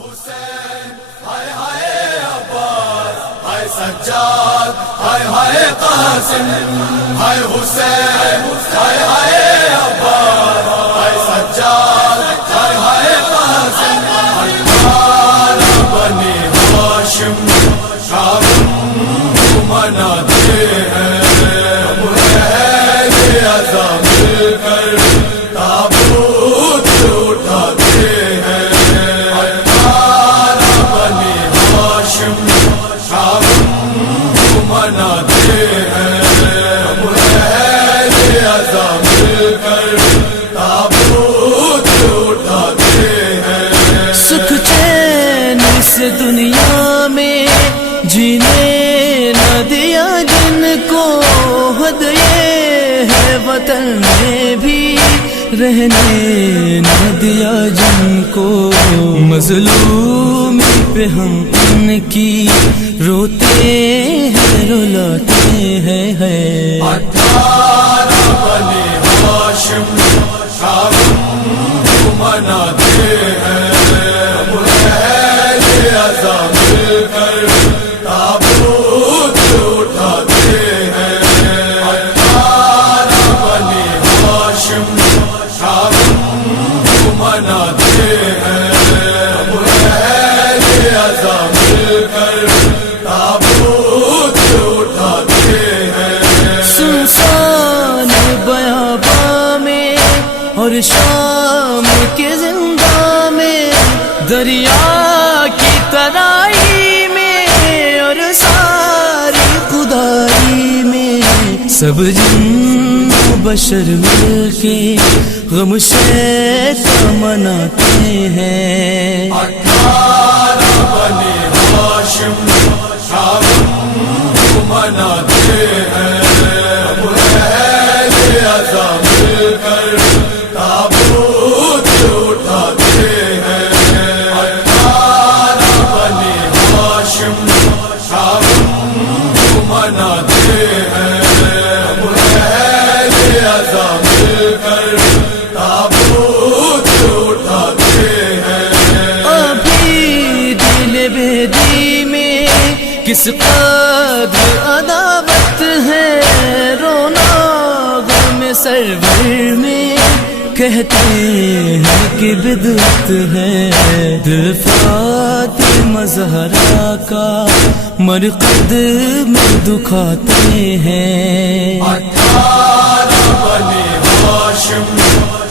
حسین ہائے ہائے عباس ہائے سجاد ہائے ہائے قاسم ہائے حسین ہائے ہائے عباس ہائے سجاد ہائے ہائے قاسم ہائے بنی ہاشم شام مناتے ہیں اہل عزا مل کر تابوت اٹھاتے ہیں بنی ہاشم شام مناتے ہیں اہل عزا مل کر تابوت اٹھاتے ہیں سکھ چین اس دنیا میں جینے نہ دیا جن کو حد یہ ہے وطن میں بھی رہنے نہ دیا جن کو مظلومی پہ ہم ان کی روتے ہیں رلاتے ہیں بنی ہاشم شام مناتے ہیں اہل عزا مل کر تابوت اٹھاتے ہیں بنی ہاشم شام مناتے ہیں اہل عزا مل کر تابوت اٹھاتے ہیں سنسان بیاباں میں اور شام کے زندہ میں دریا کی ترائی میں اور ساری خدائی میں سب جن بشر مل کے غم شیطان مناتے ہیں بنی ہاشم شام مناتے ہیں اہل عزا مل کر تابوت اٹھاتے ہیں بنی ہاشم شام مناتے ہیں اہل عزا مل کر تابوت اٹھاتے ہیں ابھی دل بیدی میں کس قدر عداوت ہے رونا غم سرور میں کہتے ہیں کہ بدعت ہے دل فاطمہ زہرا کا مرقد میں دکھاتے ہیں بنی ہاشم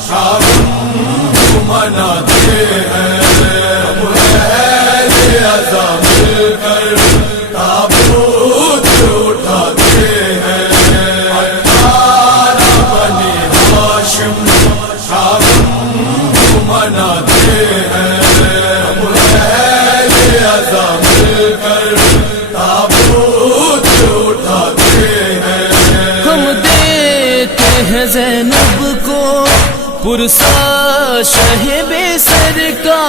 شام مناتے ہیں اہل عزا مل کر تابوت اٹھاتے ہیں بنی ہاشم شام مناتے ہیں اہل عزا مل کر تابوت اٹھاتے ہیں ہم دیتے ہیں زینب کو پرسا شہ بے سر کا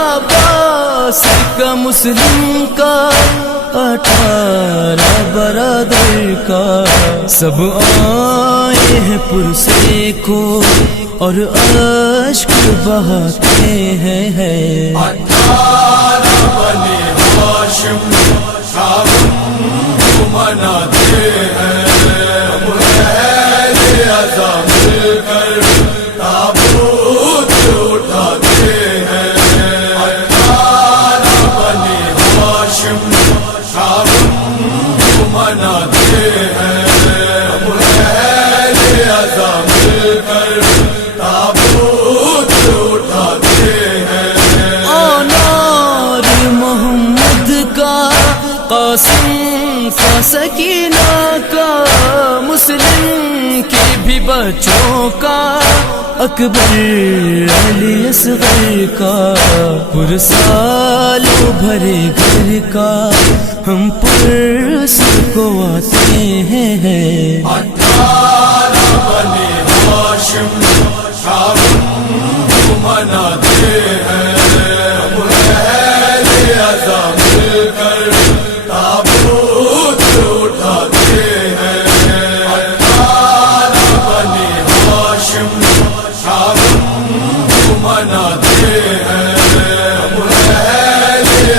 عباس کا مسلم کا 18 برادر کا سب آئے ہیں پرسے کو اور اشک بہاتے ہیں بنی ہاشم شام مناتے ہیں اہل عزا مل کر تابوت اٹھاتے ہیں بنی ہاشم شام مناتے ہیں اہل عزا مل کر تابوت اٹھاتے ہیں آنار محمد کا قاسم کا سکینہ کا مسلم کے بھی بچوں کا اکبر علی اصغر کا پرسال بھرے گھر کا ہم پرس کو آتے ہیں بنی ہاشم شام مناتے ہیں اہل عزا مل کر تابوت اٹھاتے ہیں بنی ہاشم شام مناتے ہیں